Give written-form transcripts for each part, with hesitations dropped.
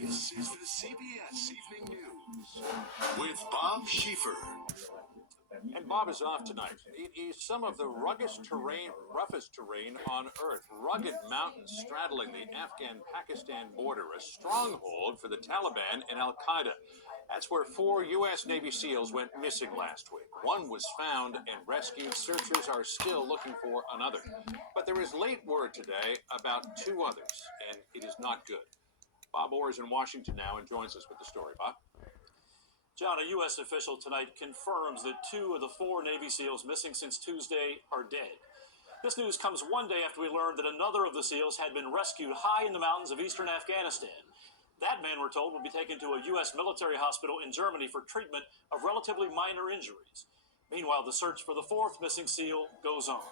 This is the CBS Evening News with Bob Schieffer. And Bob is off tonight. It is some of the roughest terrain on Earth. Rugged mountains straddling the Afghan-Pakistan border, a stronghold for the Taliban and Al-Qaeda. That's where 4 U.S. Navy SEALs went missing last week. One was found and rescued. Searchers are still looking for another. But there is late word today about 2 others, and it is not good. Bob Orr is in Washington now and joins us with the story. Bob? John, a U.S. official tonight confirms that 2 of the 4 Navy SEALs missing since Tuesday are dead. This news comes one day after we learned that another of the SEALs had been rescued high in the mountains of eastern Afghanistan. That man, we're told, will be taken to a U.S. military hospital in Germany for treatment of relatively minor injuries. Meanwhile, the search for the 4th missing SEAL goes on.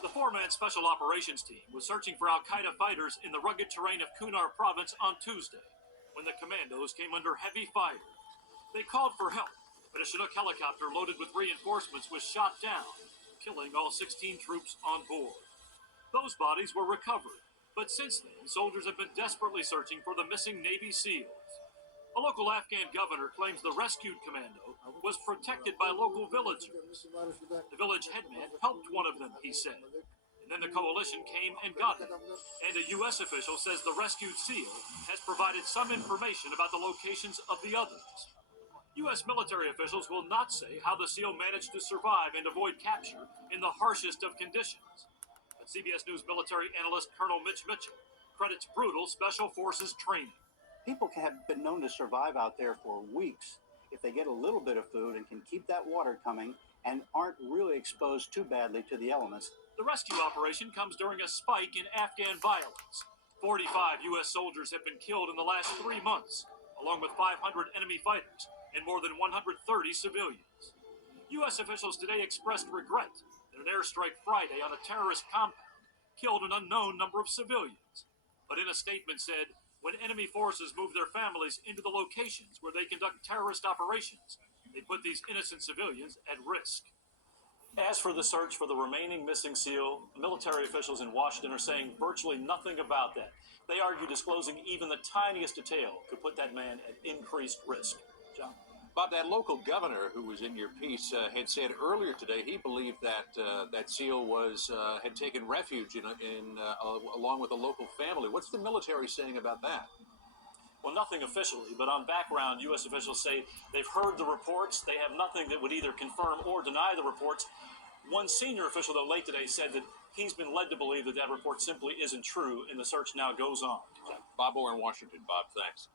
The 4-man Special Operations Team was searching for Al-Qaeda fighters in the rugged terrain of Kunar province on Tuesday, when the commandos came under heavy fire. They called for help, but a Chinook helicopter loaded with reinforcements was shot down, killing all 16 troops on board. Those bodies were recovered, but since then, soldiers have been desperately searching for the missing Navy SEALs. A local Afghan governor claims the rescued commando was protected by local villagers. The village headman helped one of them, he said. And then the coalition came and got him. And a U.S. official says the rescued SEAL has provided some information about the locations of the others. U.S. military officials will not say how the SEAL managed to survive and avoid capture in the harshest of conditions. But CBS News military analyst Colonel Mitch Mitchell credits brutal Special Forces training. People have been known to survive out there for weeks if they get a little bit of food and can keep that water coming and aren't really exposed too badly to the elements. The rescue operation comes during a spike in Afghan violence. 45 U.S. soldiers have been killed in the last 3 months, along with 500 enemy fighters and more than 130 civilians. U.S. officials today expressed regret that an airstrike Friday on a terrorist compound killed an unknown number of civilians, but in a statement said, when enemy forces move their families into the locations where they conduct terrorist operations, they put these innocent civilians at risk. As for the search for the remaining missing SEAL, military officials in Washington are saying virtually nothing about that. They argue disclosing even the tiniest detail could put that man at increased risk. John? Bob, that local governor who was in your piece had said earlier today he believed that that SEAL had taken refuge along with a local family. What's the military saying about that? Well, nothing officially, but on background, U.S. officials say they've heard the reports. They have nothing that would either confirm or deny the reports. One senior official, though, late today said that he's been led to believe that that report simply isn't true, and the search now goes on. Bob Orr in Washington. Bob, thanks.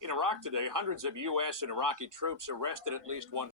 In Iraq today, hundreds of U.S. and Iraqi troops arrested at least one